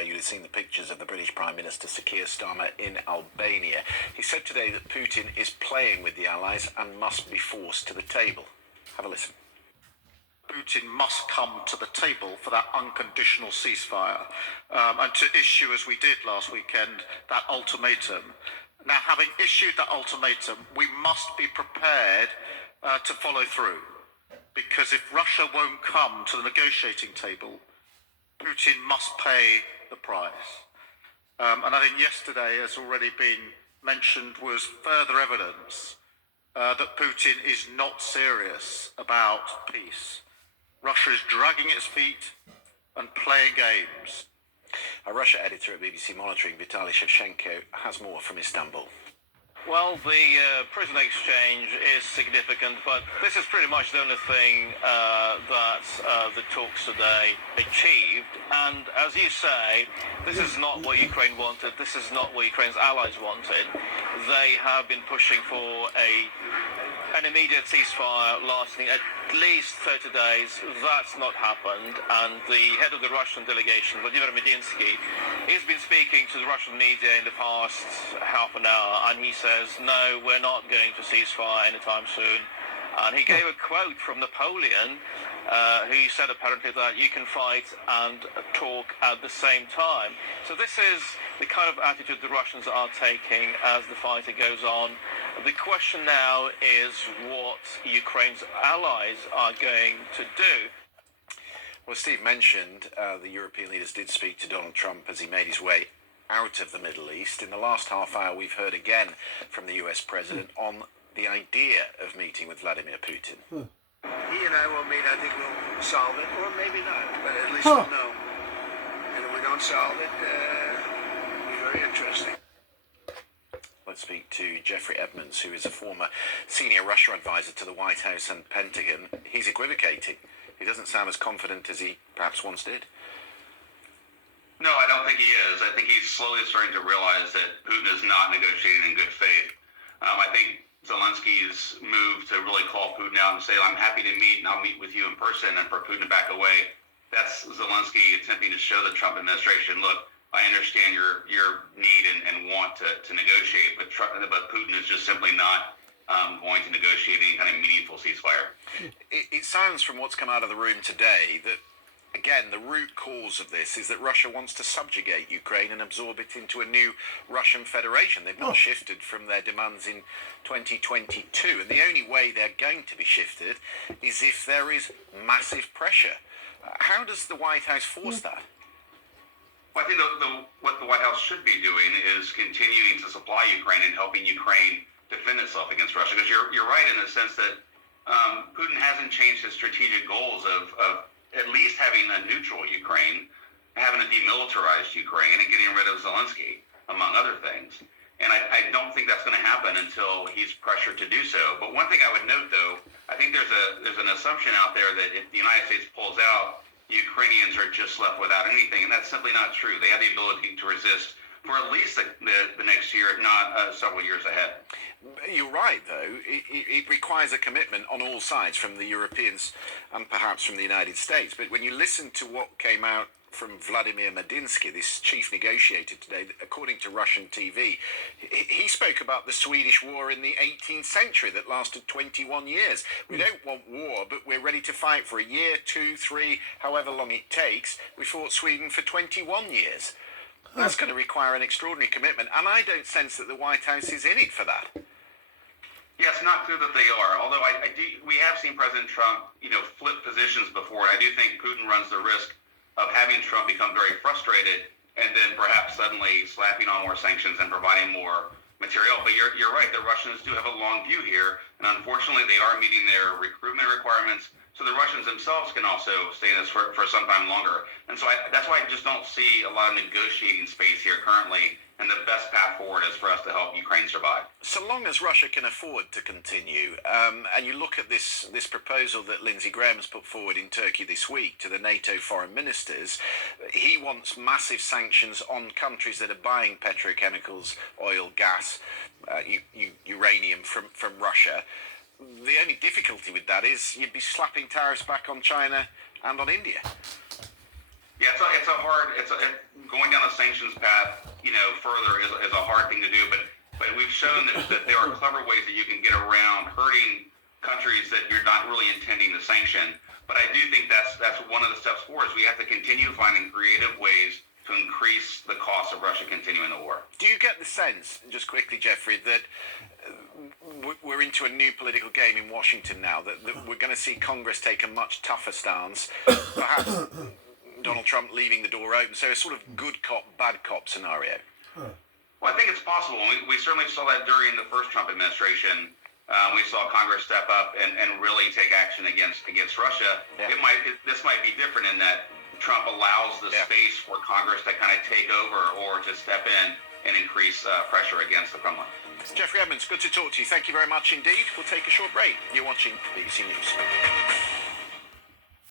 aware, you'd have seen the pictures of the British Prime Minister Sir Keir Starmer in Albania. He said today that Putin is playing with the Allies and must be forced to the table. Have a listen. Putin must come to the table for that unconditional ceasefire and to issue, as we did last weekend, that ultimatum. Now, having issued that ultimatum, we must be prepared to follow through. Because if Russia won't come to the negotiating table, Putin must pay the price. And I think yesterday, as already been mentioned, was further evidence that Putin is not serious about peace. Russia is dragging its feet and playing games. A Russia editor at BBC Monitoring, Vitaly Shevchenko, has more from Istanbul. Well, the prisoner exchange is significant, but this is pretty much the only thing that the talks today achieved. And as you say, this is not what Ukraine wanted. This is not what Ukraine's allies wanted. They have been pushing for an immediate ceasefire lasting at least 30 days. That's not happened. And the head of the Russian delegation, Vladimir Medinsky, he's been speaking to the Russian media in the past half an hour, and he says, no, we're not going to ceasefire anytime soon. And he gave a quote from Napoleon, who said apparently that you can fight and talk at the same time. So this is the kind of attitude the Russians are taking as the fighting goes on. The question now is what Ukraine's allies are going to do. Well, Steve mentioned the European leaders did speak to Donald Trump as he made his way out of the Middle East. In the last half hour, we've heard again from the US president on the idea of meeting with Vladimir Putin. He and I will meet. I think we'll solve it, or maybe not, but at least we'll know. And if we don't solve it, it'll be very interesting. Let's speak to Jeffrey Edmonds, who is a former senior Russia advisor to the White House and Pentagon. He's equivocating. He doesn't sound as confident as he perhaps once did. No, I don't think he is. I think he's slowly starting to realize that Putin is not negotiating in good faith. I think Zelensky's move to really call Putin out and say, I'm happy to meet and I'll meet with you in person, and for Putin to back away, that's Zelensky attempting to show the Trump administration, look, I understand your need and want to negotiate, but Putin is just simply not going to negotiate any kind of meaningful ceasefire. It sounds from what's come out of the room today that, again, the root cause of this is that Russia wants to subjugate Ukraine and absorb it into a new Russian federation. They've not shifted from their demands in 2022, and the only way they're going to be shifted is if there is massive pressure. How does the White House force that? Well, I think what the White House should be doing is continuing to supply Ukraine and helping Ukraine defend itself against Russia. Because you're right in the sense that Putin hasn't changed his strategic goals of at least having a neutral Ukraine, having a demilitarized Ukraine, and getting rid of Zelensky, among other things. And I don't think that's going to happen until he's pressured to do so. But one thing I would note, though, I think there's an assumption out there that if the United States pulls out, Ukrainians are just left without anything, and that's simply not true. They have the ability to resist for at least the next year, if not several years ahead. You're right, though. It requires a commitment on all sides, from the Europeans and perhaps from the United States. But when you listen to what came out from Vladimir Medinsky, this chief negotiator today, according to Russian TV, he spoke about the Swedish war in the 18th century that lasted 21 years. We don't want war, but we're ready to fight for a year, 2, 3, however long it takes. We fought Sweden for 21 years. That's going to require an extraordinary commitment, and I don't sense that the White House is in it for that. Yeah, it's not clear that they are. Although we have seen President Trump, flip positions before, and I do think Putin runs the risk of having Trump become very frustrated and then perhaps suddenly slapping on more sanctions and providing more material. But you're right, the Russians do have a long view here, and unfortunately they are meeting their recruitment requirements, so the Russians themselves can also stay in this for some time longer. And so that's why I just don't see a lot of negotiating space here currently, and the best path forward is for us to help Ukraine survive. So long as Russia can afford to continue, and you look at this proposal that Lindsey Graham has put forward in Turkey this week to the NATO foreign ministers, he wants massive sanctions on countries that are buying petrochemicals, oil, gas, uranium from Russia. The only difficulty with that is you'd be slapping tariffs back on China and on India. Yeah, going down the sanctions path, further is a hard thing to do. But we've shown that there are clever ways that you can get around hurting countries that you're not really intending to sanction. But I do think that's one of the steps forward. Is we have to continue finding creative ways to increase the cost of Russia continuing the war. Do you get the sense, just quickly, Jeffrey, that we're into a new political game in Washington now, that we're going to see Congress take a much tougher stance, perhaps Donald Trump leaving the door open, so a sort of good cop, bad cop scenario? Well, I think it's possible. We certainly saw that during the first Trump administration. We saw Congress step up and really take action against Russia. Yeah. This might be different in that Trump allows the space for Congress to kind of take over or to step in and increase pressure against the Kremlin. Jeffrey Edmonds, good to talk to you. Thank you very much indeed. We'll take a short break. You're watching BBC News.